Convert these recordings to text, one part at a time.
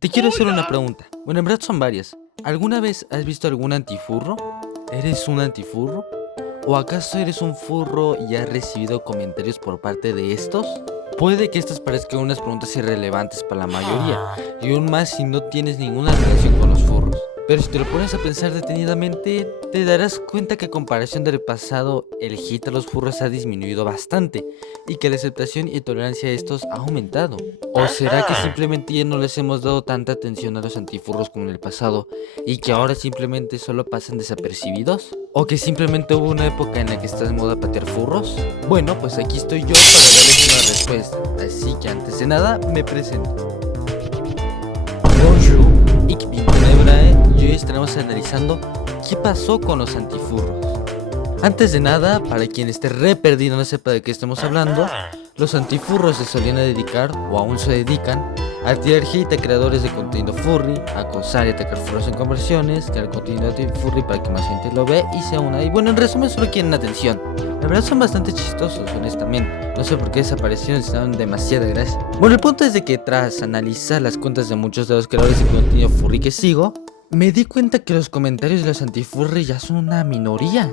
Te quiero hacer una pregunta. Bueno, en verdad son varias. ¿Alguna vez has visto algún antifurro? ¿Eres un antifurro? ¿O acaso eres un furro y has recibido comentarios por parte de estos? Puede que estas parezcan unas preguntas irrelevantes para la mayoría, y aún más si no tienes ninguna relación con los furros. Pero si te lo pones a pensar detenidamente, te darás cuenta que a comparación del pasado, el hate a los furros ha disminuido bastante, y que la aceptación y tolerancia a estos ha aumentado. ¿O será que simplemente ya no les hemos dado tanta atención a los antifurros como en el pasado, y que ahora simplemente solo pasan desapercibidos? ¿O que simplemente hubo una época en la que está de moda patear furros? Bueno, pues aquí estoy yo para darles una respuesta, así que antes de nada, me presento. Bonjour, ich bin Tenebrae y hoy estaremos analizando qué pasó con los antifurros. Antes de nada, para quien esté re perdido y no sepa de qué estamos hablando, los antifurros se solían dedicar, o aún se dedican, a tirar hate a creadores de contenido furry, a acosar y atacar furros en conversiones, crear contenido anti-furry para que más gente lo vea y se una. Y bueno, en resumen, solo quieren atención. La verdad son bastante chistosos, honestamente. No sé por qué desaparecieron, se dan demasiada gracia. Bueno, el punto es de que tras analizar las cuentas de muchos de los creadores de contenido furry que sigo, me di cuenta que los comentarios de los antifurry ya son una minoría.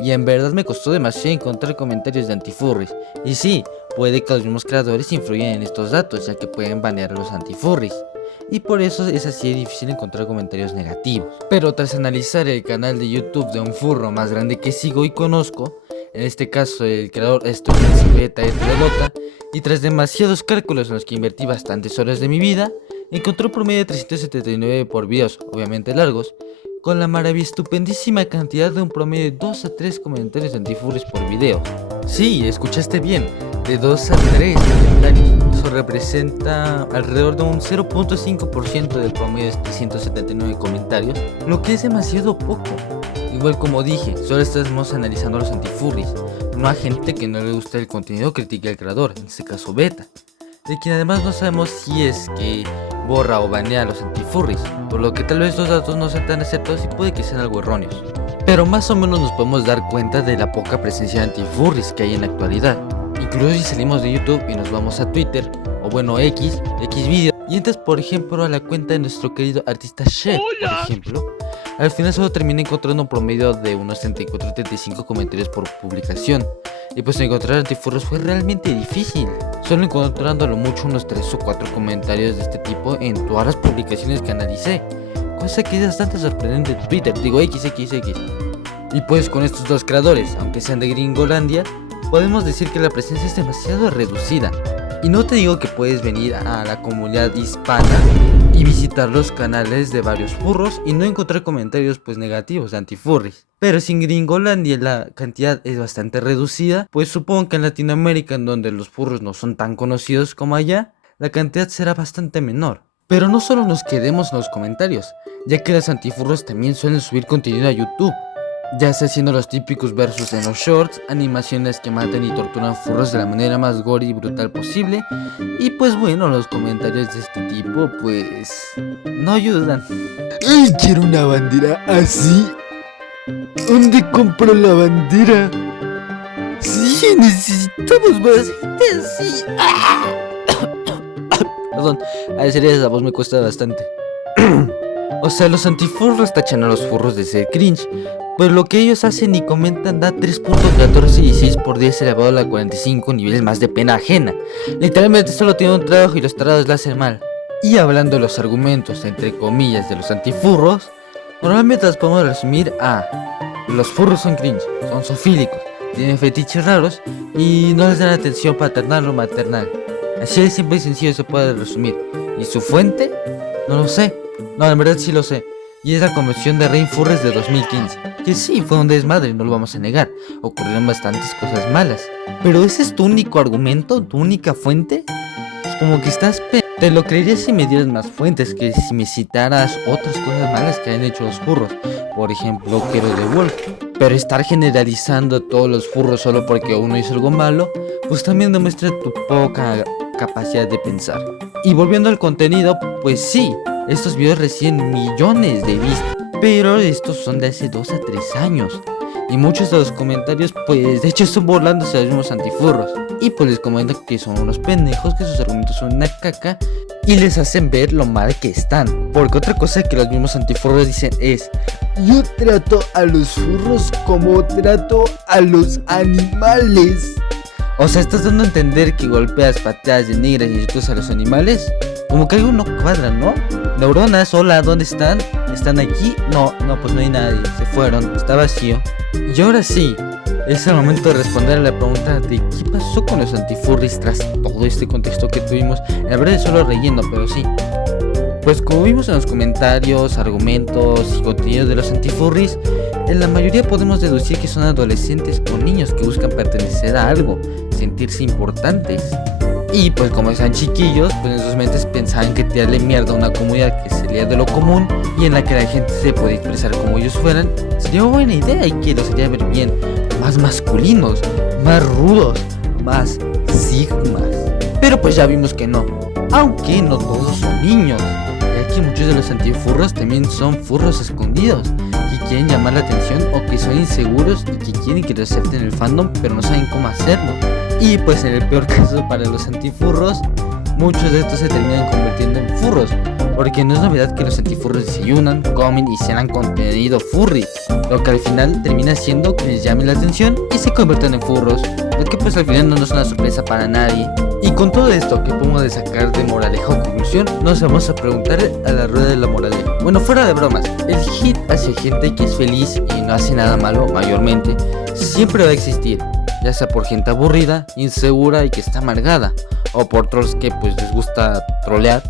Y en verdad me costó demasiado encontrar comentarios de antifurries. Y sí, puede que los mismos creadores influyan en estos datos, ya que pueden banear a los antifurries. Y por eso es así de difícil encontrar comentarios negativos. Pero tras analizar el canal de YouTube de un furro más grande que sigo y conozco, en este caso el creador estadounidense Beta Etredota, y tras demasiados cálculos en los que invertí bastantes horas de mi vida, encontré un promedio de 379 por videos, obviamente largos, con la estupendísima cantidad de un promedio de 2 a 3 comentarios antifurries por video. Sí, escuchaste bien, de 2 a 3 comentarios. Eso representa alrededor de un 0.5% del promedio de 379 comentarios, lo que es demasiado poco. Igual como dije, solo estamos analizando a los antifurries, no a gente que no le gusta el contenido critique al creador, en este caso Beta, de quien además no sabemos si es que borra o banea a los antifurries, por lo que tal vez los datos no sean tan acertados y puede que sean algo erróneos. Pero más o menos nos podemos dar cuenta de la poca presencia de antifurries que hay en la actualidad. Incluso si salimos de YouTube y nos vamos a Twitter, o bueno X video, y entras por ejemplo a la cuenta de nuestro querido artista Chef, por ejemplo, al final solo termina encontrando un promedio de unos 34-35 comentarios por publicación. Y pues encontrar antifurros fue realmente difícil, solo encontrando a lo mucho unos 3 o 4 comentarios de este tipo en todas las publicaciones que analicé, cosa que es bastante sorprendente en Twitter, digo XXX. Y pues con estos dos creadores, aunque sean de Gringolandia, podemos decir que la presencia es demasiado reducida. Y no te digo que puedes venir a la comunidad hispana y visitar los canales de varios furros y no encontrar comentarios pues negativos de antifurries. Pero si en Gringolandia la cantidad es bastante reducida, pues supongo que en Latinoamérica, en donde los furros no son tan conocidos como allá, la cantidad será bastante menor. Pero no solo nos quedemos en los comentarios, ya que los antifurros también suelen subir contenido a YouTube, ya sea haciendo los típicos versus en los shorts, animaciones que matan y torturan furros de la manera más gore y brutal posible. Y pues bueno, los comentarios de este tipo pues no ayudan. ¡Ay, quiero una bandera así! ¿Dónde compro la bandera? Sí, necesitamos más gente así. Perdón, a decir esa voz me cuesta bastante. O sea, los antifurros tachan a los furros de ser cringe, pero lo que ellos hacen y comentan da 3.1416 por 10 elevado a la 45 niveles más de pena ajena. Literalmente solo tienen un trabajo y los tarados la hacen mal. Y hablando de los argumentos entre comillas de los antifurros, normalmente las podemos resumir a: los furros son cringe, son zoofílicos, tienen fetiches raros y no les dan atención paternal o maternal. Así de simple y sencillo se puede resumir. ¿Y su fuente? No lo sé. No, en verdad sí lo sé. Y es la convención de Rainfurries de 2015. Que sí, fue un desmadre, no lo vamos a negar. Ocurrieron bastantes cosas malas. Pero ¿ese es tu único argumento? ¿Tu única fuente? Es como que estás te lo creería si me dieras más fuentes, que si me citaras otras cosas malas que han hecho los furros. Por ejemplo, Quiero de Wolf. Pero estar generalizando a todos los furros solo porque uno hizo algo malo, pues también demuestra tu poca capacidad de pensar. Y volviendo al contenido, pues sí, estos videos reciben millones de vistas, pero estos son de hace 2 a 3 años. Y muchos de los comentarios pues de hecho están burlándose de los mismos antifurros. Y pues les comentan que son unos pendejos, que sus argumentos son una caca y les hacen ver lo mal que están. Porque otra cosa que los mismos antifurros dicen es: yo trato a los furros como trato a los animales. o sea, ¿estás dando a entender que golpeas, pateas, denigras y insultas a los animales? Como que algo no cuadra, ¿no? Neuronas, hola, ¿dónde están? ¿Están aquí? No, pues no hay nadie, se fueron, está vacío. Y ahora sí, es el momento de responder a la pregunta de ¿qué pasó con los antifurries tras todo este contexto que tuvimos? La verdad es solo relleno, pero sí. Pues como vimos en los comentarios, argumentos y contenidos de los antifurries, en la mayoría podemos deducir que son adolescentes o niños que buscan pertenecer a algo, sentirse importantes. Y pues como están chiquillos, pues en sus mentes pensaban que tirarle mierda a una comunidad que sería de lo común y en la que la gente se puede expresar como ellos fueran, sería una buena idea y que los haría ver bien, más masculinos, más rudos, más sigmas. Pero pues ya vimos que no, aunque no todos son niños, ya que muchos de los antifurros también son furros escondidos, que quieren llamar la atención o que son inseguros y que quieren que los acepten en el fandom pero no saben cómo hacerlo. Y pues en el peor caso para los antifurros, muchos de estos se terminan convirtiendo en furros, porque no es novedad que los antifurros desayunan, comen y cenan contenido furry, lo que al final termina siendo que les llame la atención y se conviertan en furros, lo que pues al final no es una sorpresa para nadie. Y con todo esto que podemos sacar de moraleja o conclusión, nos vamos a preguntar a la rueda de la moraleja. Bueno, fuera de bromas, el hate hacia gente que es feliz y no hace nada malo mayormente siempre va a existir, ya sea por gente aburrida, insegura y que está amargada, o por trolls que pues les gusta trolear.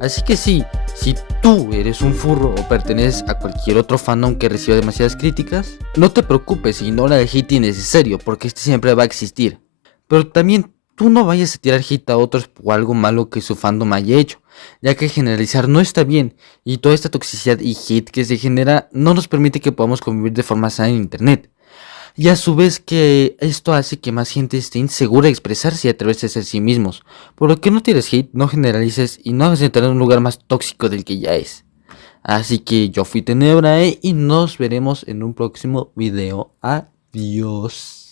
Así que sí, si tú eres un furro o perteneces a cualquier otro fandom que reciba demasiadas críticas, no te preocupes, ignora el hate innecesario, porque este siempre va a existir. Pero también tú no vayas a tirar hate a otros por algo malo que su fandom haya hecho, ya que generalizar no está bien, y toda esta toxicidad y hate que se genera no nos permite que podamos convivir de forma sana en internet. Y a su vez que esto hace que más gente esté insegura de expresarse y atreverse a ser sí mismos. Por lo que no tires hate, no generalices y no hagas entrar en un lugar más tóxico del que ya es. Así que yo fui Tenebrae y nos veremos en un próximo video. Adiós.